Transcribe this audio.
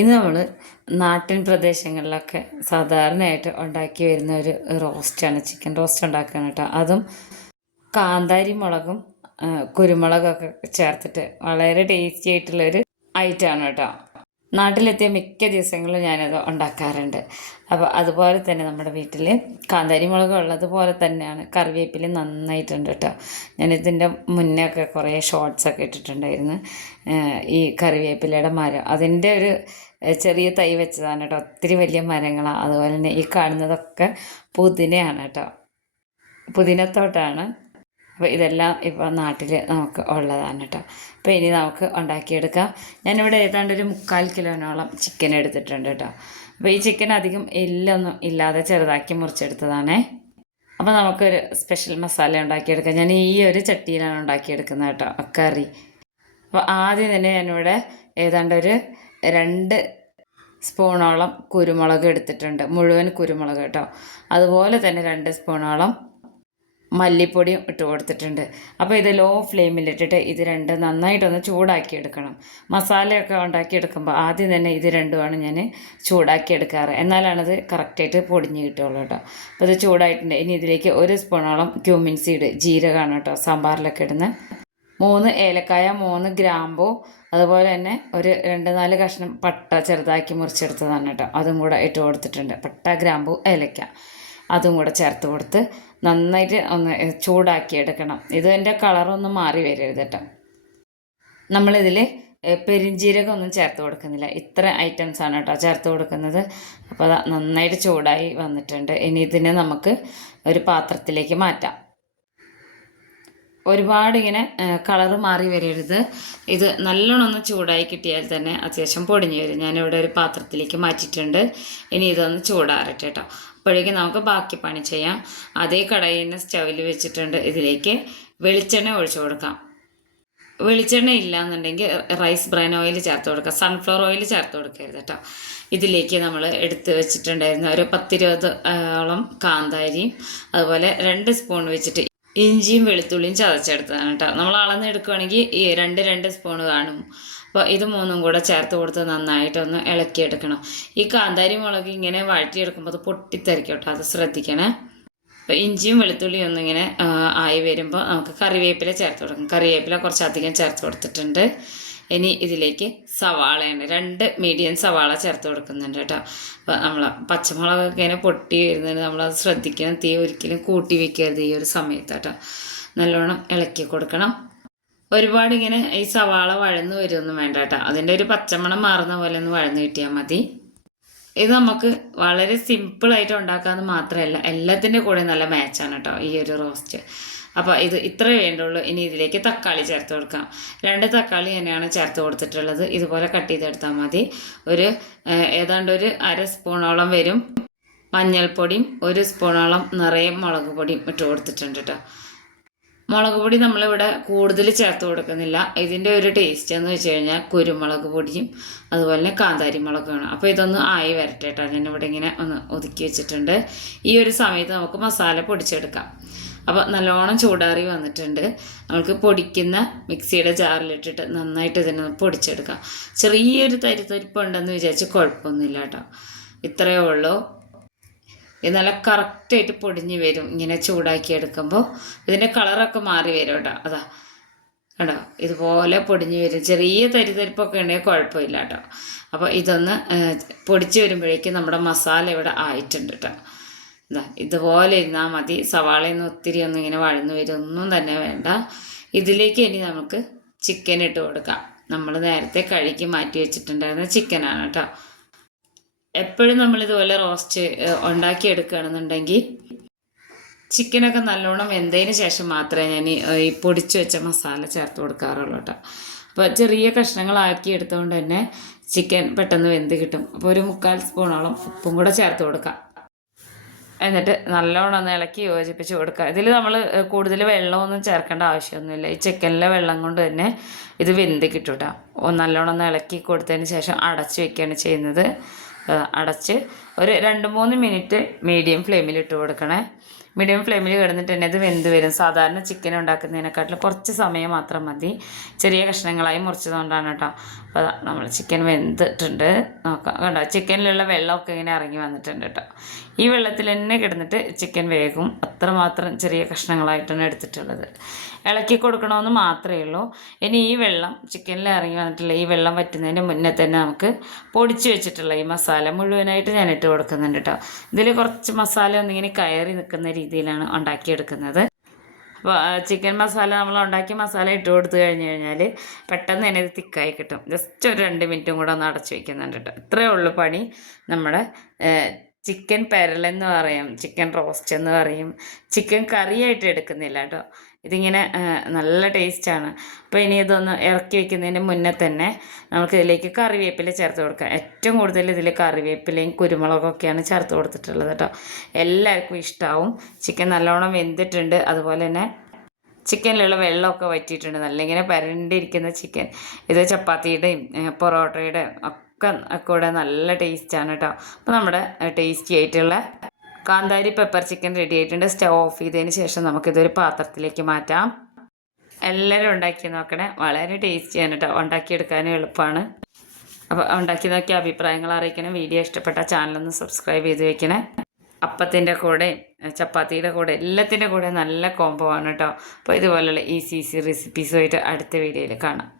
ഇന്ന് നമ്മൾ നാട്ടിൻ പ്രദേശങ്ങളിലൊക്കെ സാധാരണയായിട്ട് ഉണ്ടാക്കി വരുന്ന ഒരു റോസ്റ്റാണ്. ചിക്കൻ റോസ്റ്റ് ഉണ്ടാക്കുകയാണ് കേട്ടോ. അതും കാന്താരി മുളകും കുരുമുളകൊക്കെ ചേർത്തിട്ട് വളരെ ടേസ്റ്റി ആയിട്ടുള്ളൊരു ഐറ്റമാണ് കേട്ടോ. നാട്ടിലെത്തിയ മിക്ക ദിവസങ്ങളിലും ഞാനത് ഉണ്ടാക്കാറുണ്ട്. അപ്പോൾ അതുപോലെ തന്നെ നമ്മുടെ വീട്ടിൽ കാന്താരി മുളക് ഉള്ളതുപോലെ തന്നെയാണ് കറിവേപ്പില നന്നായിട്ടുണ്ട് കേട്ടോ. ഞാനിതിന്റെ മുന്നേ ഒക്കെ കുറേ ഷോർട്സ് ഒക്കെ ഇട്ടിട്ടുണ്ടായിരുന്നു. ഈ കറിവേപ്പിലയുടെ മരം. അതിന്റെ ഒരു ചെറിയ തൈ വെച്ചതാണ് കേട്ടോ. ഒത്തിരി വലിയ മരങ്ങളാണ് അതുപോലെ തന്നെ ഈ കാണുന്നതൊക്കെ പുതിനയാണ് കേട്ടോ. പുതിനത്തോട്ടാണ്. അപ്പോൾ ഇതെല്ലാം ഇപ്പോൾ നാട്ടിൽ നമുക്ക് ഉള്ളതാണ് കേട്ടോ. അപ്പോൾ ഇനി നമുക്ക് ഉണ്ടാക്കിയെടുക്കാം. ഞാനിവിടെ ഏതാണ്ട് ഒരു മുക്കാൽ കിലോനോളം ചിക്കൻ എടുത്തിട്ടുണ്ട് കേട്ടോ. അപ്പോൾ ഈ ചിക്കൻ അധികം എല്ലൊന്നും ഇല്ലാതെ ചെറുതാക്കി മുറിച്ചെടുത്തതാണേ. അപ്പോൾ നമുക്കൊരു സ്പെഷ്യൽ മസാല ഉണ്ടാക്കിയെടുക്കാം. ഞാൻ ഈ ഒരു ചട്ടിയിലാണ് ഉണ്ടാക്കിയെടുക്കുന്നത് കേട്ടോ കറി. അപ്പോൾ ആദ്യം തന്നെ ഞാനിവിടെ ഏതാണ്ട് ഒരു രണ്ട് സ്പൂണോളം കുരുമുളക് എടുത്തിട്ടുണ്ട്. മുഴുവൻ കുരുമുളക് കേട്ടോ. അതുപോലെ തന്നെ രണ്ട് സ്പൂണോളം മല്ലിപ്പൊടിയും ഇട്ട് കൊടുത്തിട്ടുണ്ട്. അപ്പോൾ ഇത് ലോ ഫ്ലെയിമിലിട്ടിട്ട് ഇത് രണ്ട് നന്നായിട്ടൊന്ന് ചൂടാക്കി എടുക്കണം മസാലയൊക്കെ ഉണ്ടാക്കിയെടുക്കുമ്പോൾ ആദ്യം തന്നെ ഇത് രണ്ടുമാണ് ഞാൻ ചൂടാക്കി എടുക്കാറ് എന്നാലാണത് കറക്റ്റായിട്ട് പൊടിഞ്ഞ് കിട്ടുള്ളൂ കേട്ടോ. അപ്പോൾ ഇത് ചൂടായിട്ടുണ്ട്. ഇനി ഇതിലേക്ക് ഒരു സ്പൂണോളം ക്യൂമിൻ സീഡ് ജീരകമാണ് കേട്ടോ സാമ്പാറിലൊക്കെ ഇടുന്ന. മൂന്ന് ഏലക്കായ മൂന്ന് ഗ്രാമ്പു അതുപോലെ തന്നെ ഒരു രണ്ട് നാല് കഷ്ണം പട്ട ചെറുതാക്കി മുറിച്ചെടുത്തതാണ് കേട്ടോ. അതും കൂടെ ഇട്ട് കൊടുത്തിട്ടുണ്ട്. പട്ട ഗ്രാമ്പു ഏലക്ക. അതും കൂടെ ചേർത്ത് കൊടുത്ത് നന്നായിട്ട് ഒന്ന് ചൂടാക്കി എടുക്കണം. ഇതിന്റെ കളറൊന്നും മാറി വരരുത് കേട്ടോ. നമ്മളിതിൽ പെരിഞ്ജീരകം ഒന്നും ചേർത്ത് കൊടുക്കുന്നില്ല. ഇത്ര ഐറ്റംസ് ആണ് കേട്ടോ ചേർത്ത് കൊടുക്കുന്നത്. അപ്പോൾ നന്നായിട്ട് ചൂടായി വന്നിട്ടുണ്ട്. ഇനി ഇതിനെ നമുക്ക് ഒരു പാത്രത്തിലേക്ക് മാറ്റാം. ഒരുപാട് ഇങ്ങനെ കളറ് മാറി വരരുത്. ഇത് നല്ലോണം ഒന്ന് ചൂടായി കിട്ടിയാൽ തന്നെ അത്യാവശ്യം പൊടിഞ്ഞു വരും. ഞാനിവിടെ ഒരു പാത്രത്തിലേക്ക് മാറ്റിയിട്ടുണ്ട്. ഇനി ഇതൊന്ന് ചൂടാറട്ടെ കേട്ടോ അപ്പോഴേക്കും നമുക്ക് ബാക്കി പണി ചെയ്യാം. അതേ കടയിൽ നിന്ന് സ്റ്റവിൽ വെച്ചിട്ടുണ്ട്. ഇതിലേക്ക് വെളിച്ചെണ്ണ ഒഴിച്ചു കൊടുക്കാം. വെളിച്ചെണ്ണ ഇല്ല എന്നുണ്ടെങ്കിൽ റൈസ് ബ്രാൻ ഓയിൽ ചേർത്ത് കൊടുക്കുക സൺഫ്ലവർ ഓയിൽ ചേർത്ത് കൊടുക്കരുത് കേട്ടോ ഇതിലേക്ക് നമ്മൾ എടുത്ത് വെച്ചിട്ടുണ്ടായിരുന്ന ഒരു പത്തിരുപത് ഓളം കാന്താരിയും അതുപോലെ രണ്ട് സ്പൂൺ വെച്ചിട്ട് ഇഞ്ചിയും വെളുത്തുള്ളിയും ചതച്ചെടുത്തതാണ് കേട്ടോ. നമ്മൾ അളന്നെടുക്കുകയാണെങ്കിൽ ഈ രണ്ട് രണ്ട് സ്പൂൺ കാണും. അപ്പോൾ ഇത് മൂന്നും കൂടെ ചേർത്ത് കൊടുത്ത് നന്നായിട്ടൊന്ന് ഇളക്കിയെടുക്കണം. ഈ കാന്താരി മുളക് ഇങ്ങനെ വഴറ്റിയെടുക്കുമ്പോൾ അത് പൊട്ടിത്തെറിക്കും കേട്ടോ. അത് ശ്രദ്ധിക്കണേ. അപ്പോൾ ഇഞ്ചിയും വെളുത്തുള്ളിയും ഒന്നിങ്ങനെ ആയി വരുമ്പോൾ നമുക്ക് കറിവേപ്പില ചേർത്ത് കൊടുക്കും കറിവേപ്പില കുറച്ചധികം ചേർത്ത് കൊടുത്തിട്ടുണ്ട്. ഇനി ഇതിലേക്ക് സവാളയാണ്. രണ്ട് മീഡിയം സവാള ചേർത്ത് കൊടുക്കുന്നുണ്ട് കേട്ടോ. അപ്പോൾ നമ്മൾ പച്ചമുളകൊക്കെ ഇങ്ങനെ പൊട്ടി വരുന്നത് നമ്മളത് ശ്രദ്ധിക്കണം. തീ ഒരിക്കലും കൂട്ടി വെക്കരുത് ഈ ഒരു സമയത്ത് കേട്ടോ. നല്ലോണം ഇളക്കി കൊടുക്കണം. ഒരുപാട് ഇങ്ങനെ ഈ സവാള വഴന്ന് വരുമൊന്നും വേണ്ട കേട്ടോ. അതിന്റെ ഒരു പച്ചമണം മാറുന്ന പോലെ ഒന്ന് വഴന്ന് കിട്ടിയാൽ മതി. ഇത് നമുക്ക് വളരെ സിമ്പിളായിട്ട് ഉണ്ടാക്കാമെന്ന് മാത്രമല്ല എല്ലാത്തിന്റെ കൂടെ നല്ല മാച്ചാണ് കേട്ടോ ഈ ഒരു റോസ്റ്റ് അപ്പോൾ ഇത് ഇത്രയേ വേണ്ടുള്ളൂ. ഇനി ഇതിലേക്ക് തക്കാളി ചേർത്ത് കൊടുക്കാം. രണ്ട് തക്കാളി തന്നെയാണ് ചേർത്ത് കൊടുത്തിട്ടുള്ളത്. ഇതുപോലെ കട്ട് ചെയ്തെടുത്താൽ മതി. ഒരു ഏതാണ്ട് ഒരു അര സ്പൂണോളം വരും. മഞ്ഞൾപ്പൊടിയും ഒരു സ്പൂണോളം നിറയെ മുളക് പൊടിയും ഇട്ട് കൊടുത്തിട്ടുണ്ട് കേട്ടോ മുളക് പൊടി നമ്മളിവിടെ കൂടുതൽ ചേർത്ത് കൊടുക്കുന്നില്ല. ഇതിന്റെ ഒരു ടേസ്റ്റ് എന്ന് വെച്ച് കഴിഞ്ഞാൽ കുരുമുളക് പൊടിയും അതുപോലെ തന്നെ കാന്താരി മുളകാണ് അപ്പോൾ ഇതൊന്ന് ആയി വരട്ടെ കേട്ടോ ഇവിടെ ഇങ്ങനെ ഒന്ന് ഒതുക്കി വെച്ചിട്ടുണ്ട്. ഈ ഒരു സമയത്ത് നമുക്ക് മസാല പൊടിച്ചെടുക്കാം. അപ്പോൾ നല്ലോണം ചൂടാറി വന്നിട്ടുണ്ട്. നമുക്ക് പൊടിക്കുന്ന മിക്സിയുടെ ജാറിലിട്ടിട്ട് നന്നായിട്ട് ഇതിനെ പൊടിച്ചെടുക്കാം. ചെറിയൊരു തരിത്തരിപ്പുണ്ടെന്ന് വിചാരിച്ച് കുഴപ്പമൊന്നുമില്ല കേട്ടോ. ഇത്രയേ ഉള്ളൂ. ഇത് നല്ല കറക്റ്റായിട്ട് പൊടിഞ്ഞ് വരും. ഇങ്ങനെ ചൂടാക്കി എടുക്കുമ്പോൾ ഇതിന്റെ കളറൊക്കെ മാറി വരും കേട്ടോ. അതാ. കേട്ടോ ഇതുപോലെ പൊടിഞ്ഞ് വരും. ചെറിയ തരിതരിപ്പൊക്കെ ഉണ്ടെങ്കിൽ കുഴപ്പമില്ല കേട്ടോ. അപ്പോൾ ഇതൊന്ന് പൊടിച്ച് വരുമ്പോഴേക്കും നമ്മുടെ മസാല ഇവിടെ ആയിട്ടുണ്ട് കേട്ടോ. ഇതാ ഇതുപോലെ ഇരുന്നാൽ മതി. സവാളയൊന്നും ഒത്തിരി ഒന്നും ഇങ്ങനെ വഴന്നു വരും. ഒന്നും തന്നെ വേണ്ട. ഇതിലേക്ക് ഇനി നമുക്ക് ചിക്കൻ ഇട്ട് കൊടുക്കാം. നമ്മൾ നേരത്തെ കഴുകി മാറ്റി വെച്ചിട്ടുണ്ടായിരുന്ന ചിക്കനാണ് കേട്ടോ. എപ്പോഴും നമ്മൾ ഇതുപോലെ റോസ്റ്റ് ഉണ്ടാക്കി എടുക്കുകയാണെന്നുണ്ടെങ്കിൽ ചിക്കനൊക്കെ നല്ലോണം വെന്തതിന് ശേഷം മാത്രമേ ഞാൻ ഈ പൊടിച്ചു വെച്ച മസാല ചേർത്ത് കൊടുക്കാറുള്ളൂ കേട്ടോ. അപ്പോൾ ചെറിയ കഷ്ണങ്ങളാക്കി എടുത്തുകൊണ്ട് തന്നെ ചിക്കൻ പെട്ടെന്ന് വെന്ത് കിട്ടും. അപ്പോൾ ഒരു മുക്കാൽ സ്പൂണോളം ഉപ്പും കൂടെ ചേർത്ത് കൊടുക്കാം. എന്നിട്ട് നല്ലോണം ഒന്ന് ഇളക്കി യോജിപ്പിച്ച് കൊടുക്കുക. ഇതിൽ നമ്മൾ കൂടുതൽ വെള്ളമൊന്നും ചേർക്കേണ്ട ആവശ്യമൊന്നുമില്ല. ഈ ചിക്കനിലെ വെള്ളം കൊണ്ട് തന്നെ ഇത് വെന്ത് കിട്ടൂട്ടോ നല്ലോണം ഒന്ന് ഇളക്കി കൊടുത്തതിന് ശേഷം അടച്ച് വെക്കുകയാണ് ചെയ്യുന്നത്. അടച്ച് ഒരു രണ്ട് മൂന്ന് മിനിറ്റ് മീഡിയം ഫ്ലെയിമിൽ ഇട്ട് കൊടുക്കണേ. മീഡിയം ഫ്ലെയിമിൽ കിടന്നിട്ട് തന്നെ ഇത് വെന്ത് വരും. സാധാരണ ചിക്കൻ ഉണ്ടാക്കുന്നതിനെക്കാട്ടിലും കുറച്ച് സമയം മാത്രം മതി. ചെറിയ കഷ്ണങ്ങളായി മുറിച്ചതുകൊണ്ടാണ് കേട്ടോ. അപ്പോൾ നമ്മൾ ചിക്കൻ വെന്തിട്ടുണ്ട്. നോക്കാം. കണ്ടോ? ചിക്കനിലുള്ള വെള്ളമൊക്കെ ഇങ്ങനെ ഇറങ്ങി വന്നിട്ടുണ്ട് കേട്ടോ. ഈ വെള്ളത്തിൽ തന്നെ കിടന്നിട്ട് ചിക്കൻ വേകും. അത്രമാത്രം ചെറിയ കഷ്ണങ്ങളായിട്ടാണ് എടുത്തിട്ടുള്ളത്. ഇളക്കി കൊടുക്കണമെന്ന് മാത്രമേ ഉള്ളൂ. ഇനി ഈ വെള്ളം ചിക്കനിൽ ഇറങ്ങി വന്നിട്ടുള്ള ഈ വെള്ളം വറ്റുന്നതിന് മുന്നേ തന്നെ നമുക്ക് പൊടിച്ച് വെച്ചിട്ടുള്ള ഈ മസാല മുഴുവനായിട്ട് ഞാൻ ഇട്ട് കൊടുക്കുന്നുണ്ട് കേട്ടോ. ഇതിൽ കുറച്ച് മസാല ഒന്നിങ്ങനെ കയറി നിൽക്കുന്ന രീതിയിലാണ് ഉണ്ടാക്കിയെടുക്കുന്നത്. അപ്പോൾ ചിക്കൻ മസാല നമ്മൾ ഉണ്ടാക്കിയ മസാല ഇട്ട് കൊടുത്തു കഴിഞ്ഞ് കഴിഞ്ഞാൽ പെട്ടെന്ന് തന്നെ ഇത് തിക്കായി കിട്ടും. ജസ്റ്റ് ഒരു രണ്ട് മിനിറ്റും കൂടെ ഒന്ന് അടച്ചു വയ്ക്കുന്നുണ്ട് കേട്ടോ. ഇത്രയേ ഉള്ളൂ പണി. നമ്മുടെ ചിക്കൻ പെരലെന്ന് പറയും ചിക്കൻ റോസ്റ്റ് എന്ന് പറയും. ചിക്കൻ കറിയായിട്ട് എടുക്കുന്നില്ല കേട്ടോ. ഇതിങ്ങനെ നല്ല ടേസ്റ്റാണ്. അപ്പോൾ ഇനി ഇതൊന്ന് ഇറക്കി വെക്കുന്നതിന് മുന്നേ തന്നെ നമുക്ക് ഇതിലേക്ക് കറിവേപ്പില ചേർത്ത് കൊടുക്കാം. ഏറ്റവും കൂടുതൽ ഇതിൽ കറിവേപ്പിലയും കുരുമുളകൊക്കെയാണ് ചേർത്ത് കൊടുത്തിട്ടുള്ളത് കേട്ടോ. എല്ലാവർക്കും ഇഷ്ടമാവും ചിക്കൻ നല്ലോണം വെന്തിട്ടുണ്ട്. അതുപോലെ തന്നെ ചിക്കനിലുള്ള വെള്ളമൊക്കെ വറ്റിയിട്ടുണ്ട്. നല്ല ഇങ്ങനെ പരണ്ടിരിക്കുന്ന ചിക്കൻ. ഇത് ചപ്പാത്തിയുടെയും പൊറോട്ടയുടെയും ഒക്കെ കൂടെ നല്ല ടേസ്റ്റാണ് കേട്ടോ. അപ്പോൾ നമ്മുടെ ടേസ്റ്റി ആയിട്ടുള്ള കാന്താരി പെപ്പർ ചിക്കൻ റെഡി ആയിട്ടുണ്ട്. സ്റ്റവ് ഓഫ് ചെയ്തതിന് ശേഷം നമുക്കിതൊരു പാത്രത്തിലേക്ക് മാറ്റാം. എല്ലാവരും ഉണ്ടാക്കി നോക്കണേ. വളരെ ടേസ്റ്റിയാണ് കേട്ടോ ഉണ്ടാക്കിയെടുക്കാനും എളുപ്പമാണ് അപ്പോൾ ഉണ്ടാക്കി നോക്കിയ അഭിപ്രായങ്ങൾ അറിയിക്കണം. വീഡിയോ ഇഷ്ടപ്പെട്ട ചാനലൊന്ന് സബ്സ്ക്രൈബ് ചെയ്ത് വെക്കണേ. അപ്പത്തിന്റെ കൂടെ ചപ്പാത്തിയുടെ കൂടെ എല്ലാത്തിന്റെ കൂടെ നല്ല കോംബോ ആണ് കേട്ടോ അപ്പോൾ ഇതുപോലുള്ള ഈസി ഈസി റെസിപ്പീസുമായിട്ട് അടുത്ത വീഡിയോയിൽ കാണാം.